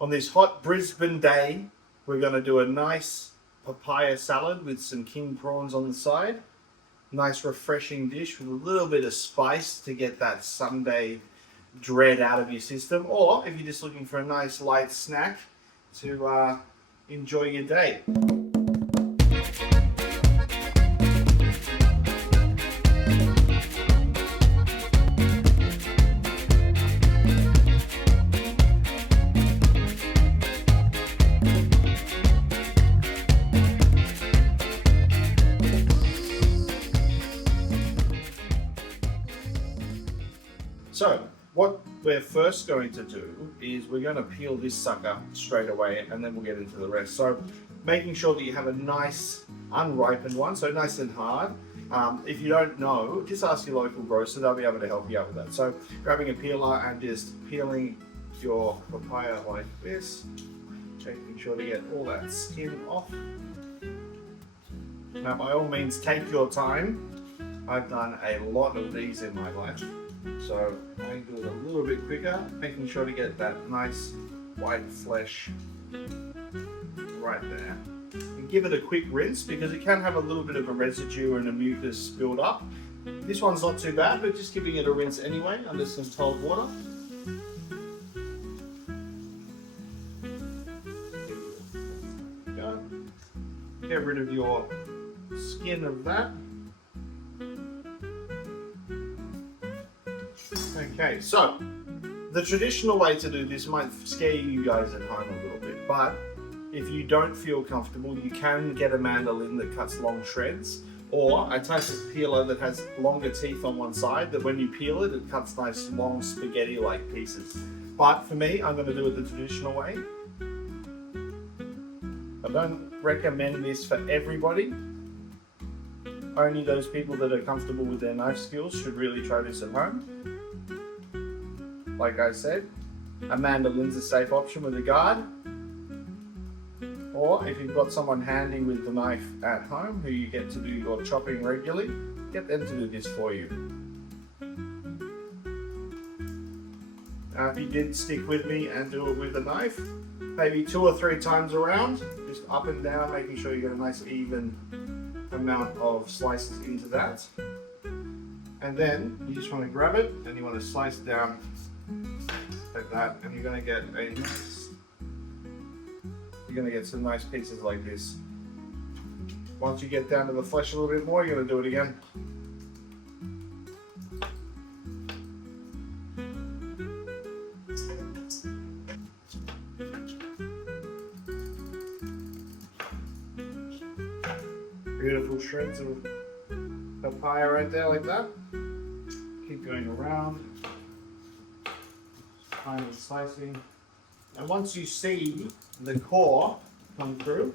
On this hot Brisbane day, we're going to do a nice papaya salad with some king prawns on the side. Nice refreshing dish with a little bit of spice to get that Sunday dread out of your system. Or if you're just looking for a nice light snack to enjoy your day. So what we're first going to do is we're going to peel this sucker straight away and then we'll get into the rest. So making sure that you have a nice unripened one, so nice and hard. If you don't know, just ask your local grocer, they'll be able to help you out with that. So grabbing a peeler and just peeling your papaya like this, making sure to get all that skin off. Now by all means take your time. I've done a lot of these in my life. So I do it a little bit quicker, making sure to get that nice white flesh right there. And give it a quick rinse because it can have a little bit of a residue and a mucus build up. This one's not too bad, but just giving it a rinse anyway under some cold water. Go. Get rid of your skin of that. Okay, so the traditional way to do this might scare you guys at home a little bit, but if you don't feel comfortable, you can get a mandolin that cuts long shreds, or a type of peeler that has longer teeth on one side that when you peel it, it cuts nice long spaghetti-like pieces. But for me, I'm going to do it the traditional way. I don't recommend this for everybody. Only those people that are comfortable with their knife skills should really try this at home. Like I said, a mandolin's a safe option with a guard. Or if you've got someone handy with the knife at home who you get to do your chopping regularly, get them to do this for you. Now if you did stick with me and do it with a knife, maybe 2 or 3 times around, just up and down, making sure you get a nice even amount of slices into that. And then you just want to grab it and you want to slice down like that, and you're going to get some nice pieces like this. Once you get down to the flesh a little bit more, you're going to do it again. Beautiful shreds of papaya right there like that. Keep going around. Finally slicing, and once you see the core come through,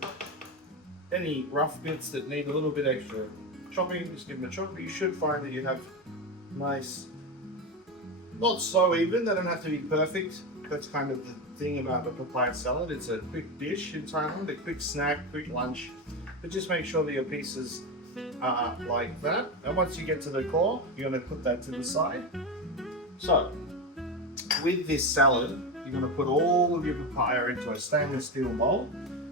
any rough bits that need a little bit extra chopping, just give them a chop. But you should find that you have nice, not so even, they don't have to be perfect. That's kind of the thing about the papaya salad. It's a quick dish in Thailand, a quick snack, quick lunch, but just make sure that your pieces are like that. And once you get to the core, you're going to put that to the side. So with this salad, you're going to put all of your papaya into a stainless steel bowl.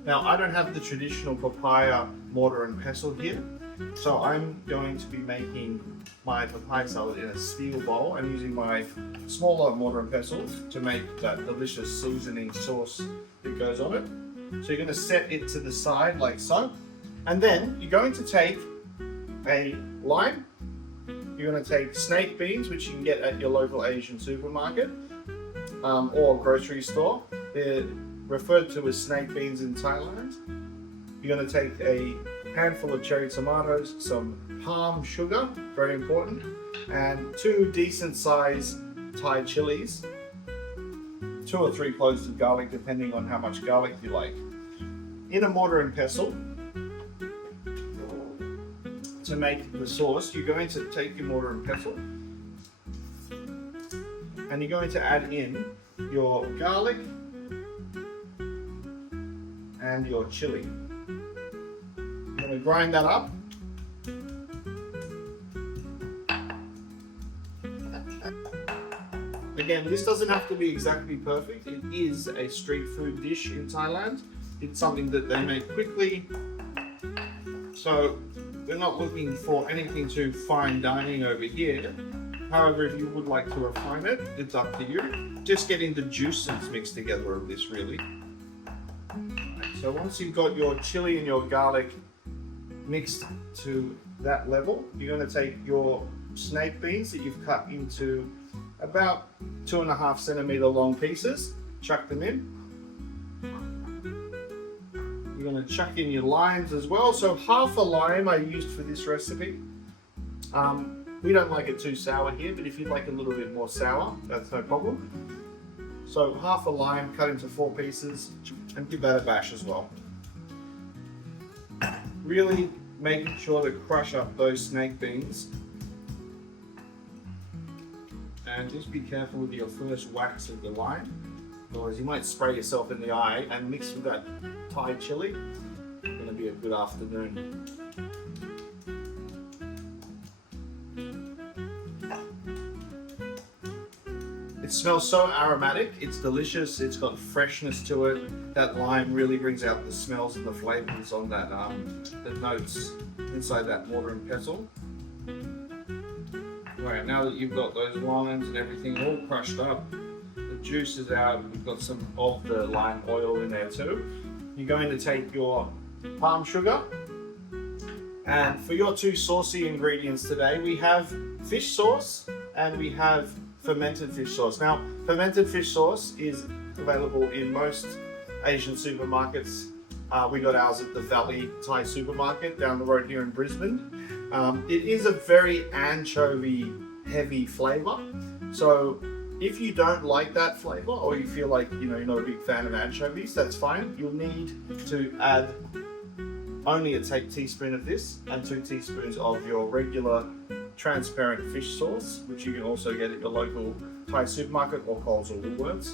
Now, I don't have the traditional papaya mortar and pestle here, so I'm going to be making my papaya salad in a steel bowl and using my smaller mortar and pestle to make that delicious seasoning sauce that goes on it. So you're going to set it to the side like so, and then you're going to take a lime, you're going to take snake beans, which you can get at your local Asian supermarket, or grocery store. They're referred to as snake beans in Thailand. You're going to take a handful of cherry tomatoes, some palm sugar, very important, and 2 decent sized Thai chilies, 2 or 3 cloves of garlic depending on how much garlic you like. In a mortar and pestle, to make the sauce, you're going to take your mortar and pestle and you're going to add in your garlic and your chili. You're going to grind that up. Again, this doesn't have to be exactly perfect. It is a street food dish in Thailand. It's something that they make quickly. So we're not looking for anything too fine dining over here. However, if you would like to refine it, it's up to you. Just getting the juices mixed together of this really. So once you've got your chili and your garlic mixed to that level, you're going to take your snake beans that you've cut into about 2.5 centimeter long pieces, chuck them in. You're going to chuck in your limes as well. So half a lime I used for this recipe. We don't like it too sour here, but if you'd like a little bit more sour, that's no problem. So half a lime cut into 4 pieces and give that a bash as well. Really making sure to crush up those snake beans. And just be careful with your first wax of the lime, otherwise you might spray yourself in the eye, and mix with that Thai chili. It's going to be a good afternoon. It smells so aromatic, it's delicious, it's got freshness to it. That lime really brings out the smells and the flavors on that, the notes inside that mortar and pestle. Right, now that you've got those limes and everything all crushed up, the juice is out, we've got some of the lime oil in there too. You're going to take your palm sugar, and for your 2 saucy ingredients today, we have fish sauce and we have fermented fish sauce. Now, fermented fish sauce is available in most Asian supermarkets. We got ours at the Valley Thai supermarket down the road here in Brisbane. It is a very anchovy heavy flavour. So if you don't like that flavour, or you feel like you're not a big fan of anchovies, that's fine. You'll need to add only a teaspoon of this and 2 teaspoons of your regular transparent fish sauce, which you can also get at your local Thai supermarket or Coles or Woolworths.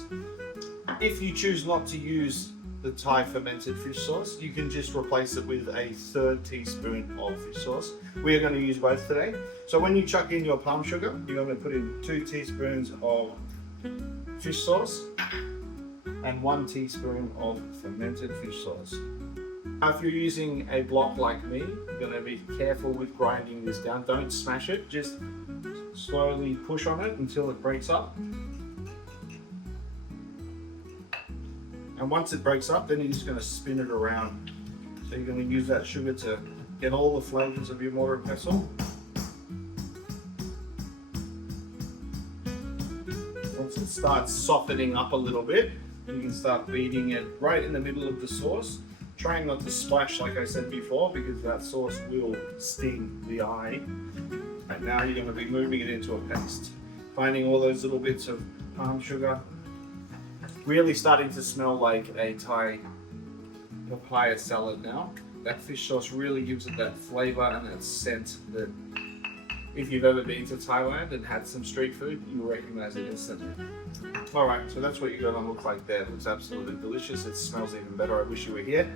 If you choose not to use the Thai fermented fish sauce, you can just replace it with a 1/3 teaspoon of fish sauce. We are going to use both today. So when you chuck in your palm sugar, you're going to put in 2 teaspoons of fish sauce and 1 teaspoon of fermented fish sauce. Now, if you're using a block like me, you're going to be careful with grinding this down. Don't smash it, just slowly push on it until it breaks up. And once it breaks up, then you're just going to spin it around. So you're going to use that sugar to get all the flavors of your mortar and pestle. Once it starts softening up a little bit, you can start beating it right in the middle of the sauce. Trying not to splash like I said before, because that sauce will sting the eye. And now you're going to be moving it into a paste. Finding all those little bits of palm sugar. Really starting to smell like a Thai papaya salad now. That fish sauce really gives it that flavour and that scent that if you've ever been to Thailand and had some street food, you'll recognise it instantly. Alright, so that's what you're going to look like there. It looks absolutely delicious. It smells even better. I wish you were here.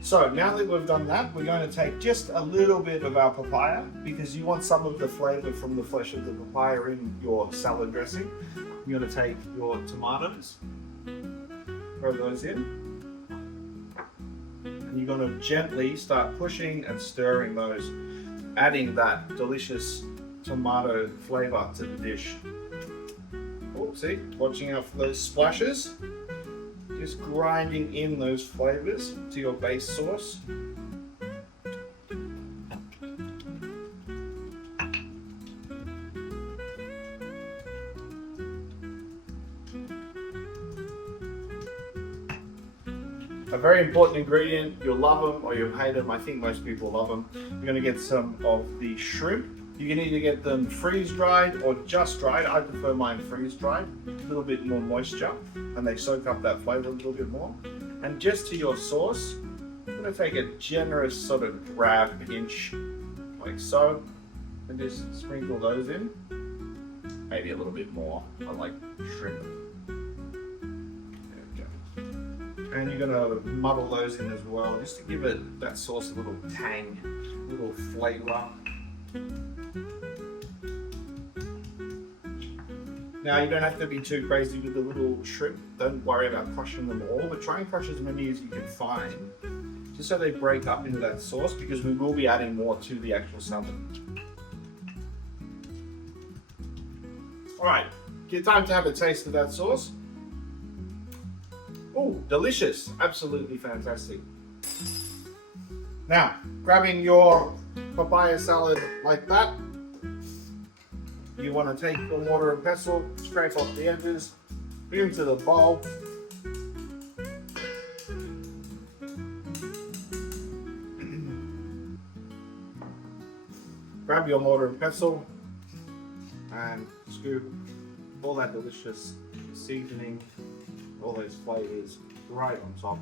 So now that we've done that, we're going to take just a little bit of our papaya, because you want some of the flavour from the flesh of the papaya in your salad dressing. You're going to take your tomatoes, throw those in, and you're going to gently start pushing and stirring those, adding that delicious tomato flavour to the dish. Oh, see, watching out for those splashes. Just grinding in those flavors to your base sauce. A very important ingredient, you'll love them or you'll hate them. I think most people love them. You're going to get some of the shrimp. You can either get them freeze-dried or just dried. I prefer mine freeze-dried. A little bit more moisture and they soak up that flavour a little bit more. And just to your sauce, I'm going to take a generous sort of grab pinch, like so, and just sprinkle those in. Maybe a little bit more. I like shrimp. There we go. And you're going to muddle those in as well, just to give it that sauce a little tang, a little flavour. Now you don't have to be too crazy with the little shrimp. Don't worry about crushing them all, but try and crush as many as you can find, just so they break up into that sauce, because we will be adding more to the actual salad. Alright, get time to have a taste of that sauce. Oh, delicious, absolutely fantastic. Now, grabbing your papaya salad like that, you want to take the mortar and pestle, scrape off the edges, bring them to the bowl. Grab your mortar and pestle and scoop all that delicious seasoning, all those flavors right on top.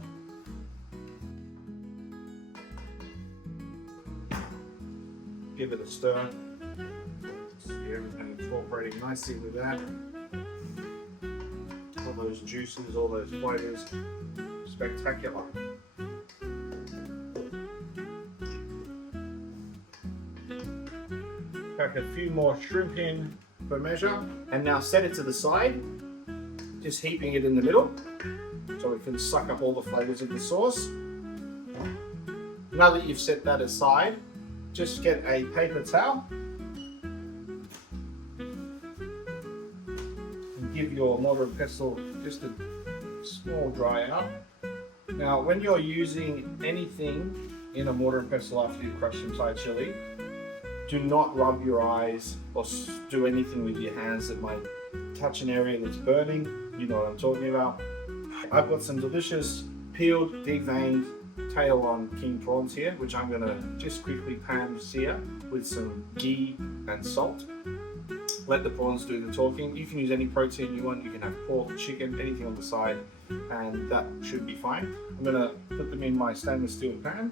Give it a stir. See everything incorporating nicely with that. All those juices, all those flavors, spectacular. Pack a few more shrimp in for measure, and now set it to the side, just heaping it in the middle so it can suck up all the flavors of the sauce. Now that you've set that aside, just get a paper towel and give your mortar and pestle just a small dry out. Now when you're using anything in a mortar and pestle after you crush some Thai chili, do not rub your eyes or do anything with your hands that might touch an area that's burning. You know what I'm talking about. I've got some delicious peeled, deveined tail on king prawns here, which I'm going to just quickly pan sear with some ghee and salt. Let the prawns do the talking. You can use any protein you want. You can have pork, chicken, anything on the side, and that should be fine. I'm going to put them in my stainless steel pan.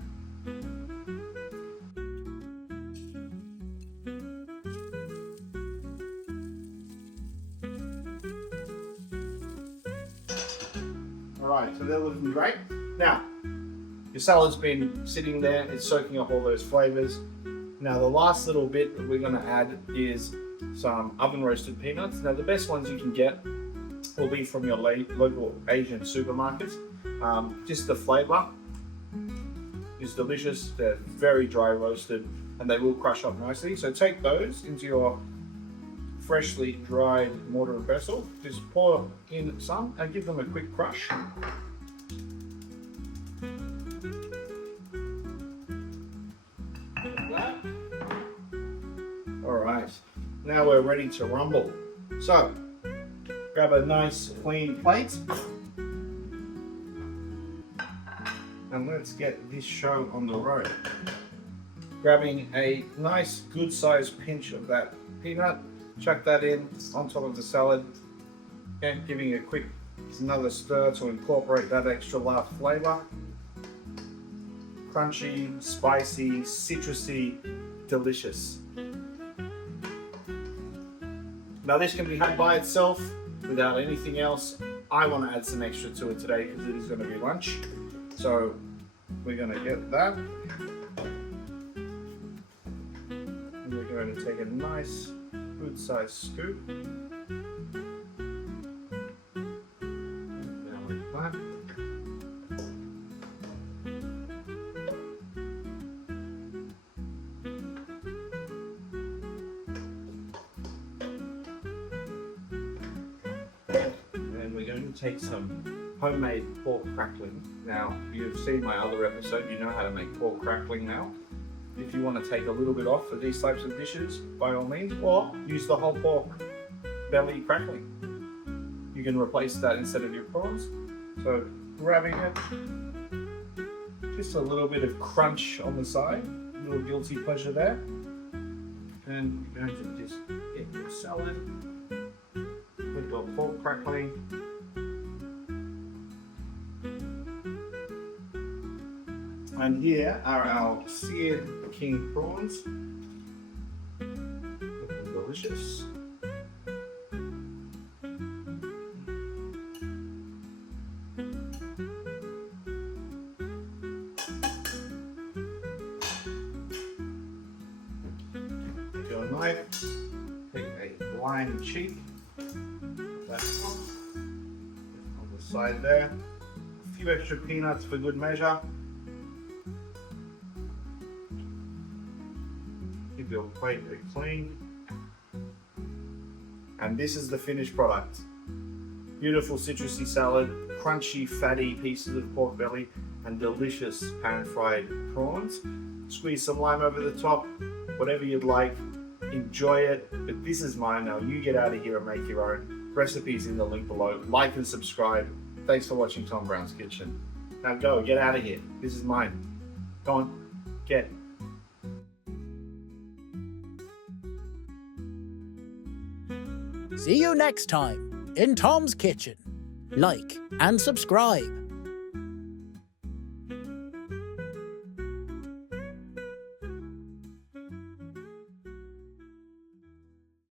Alright, so they're looking great. Now, your salad's been sitting there, it's soaking up all those flavors. Now the last little bit that we're going to add is some oven roasted peanuts. Now the best ones you can get will be from your local Asian supermarkets. Just the flavor is delicious. They're very dry roasted and they will crush up nicely. So take those into your freshly dried mortar and pestle. Just pour in some and give them a quick crush. Alright, now we're ready to rumble. So, grab a nice clean plate and let's get this show on the road. Grabbing a nice good sized pinch of that peanut, chuck that in on top of the salad and giving a quick another stir to incorporate that extra large flavor. Crunchy, spicy, citrusy, delicious. Now this can be had by itself without anything else. I want to add some extra to it today because it is going to be lunch. So we're going to get that. And we're going to take a nice good sized scoop. Now like that. And we're going to take some homemade pork crackling. Now, you've seen my other episode, you know how to make pork crackling now. If you want to take a little bit off for these types of dishes, by all means, or use the whole pork belly crackling. You can replace that instead of your prawns. So, grabbing it, just a little bit of crunch on the side, a little guilty pleasure there. And you're going to just get your salad with your pork crackling. And here are our seared king prawns. Looking delicious. Take your knife, take a blind cheek, that on the side there. A few extra peanuts for good measure. Keep your plate clean. And this is the finished product. Beautiful citrusy salad, crunchy, fatty pieces of pork belly, and delicious pan-fried prawns. Squeeze some lime over the top, whatever you'd like. Enjoy it, but this is mine now. You get out of here and make your own. Recipes in the link below. Like and subscribe. Thanks for watching Tom Brown's Kitchen. Now go, get out of here. This is mine. Go on, get. See you next time in Tom's Kitchen. Like and subscribe.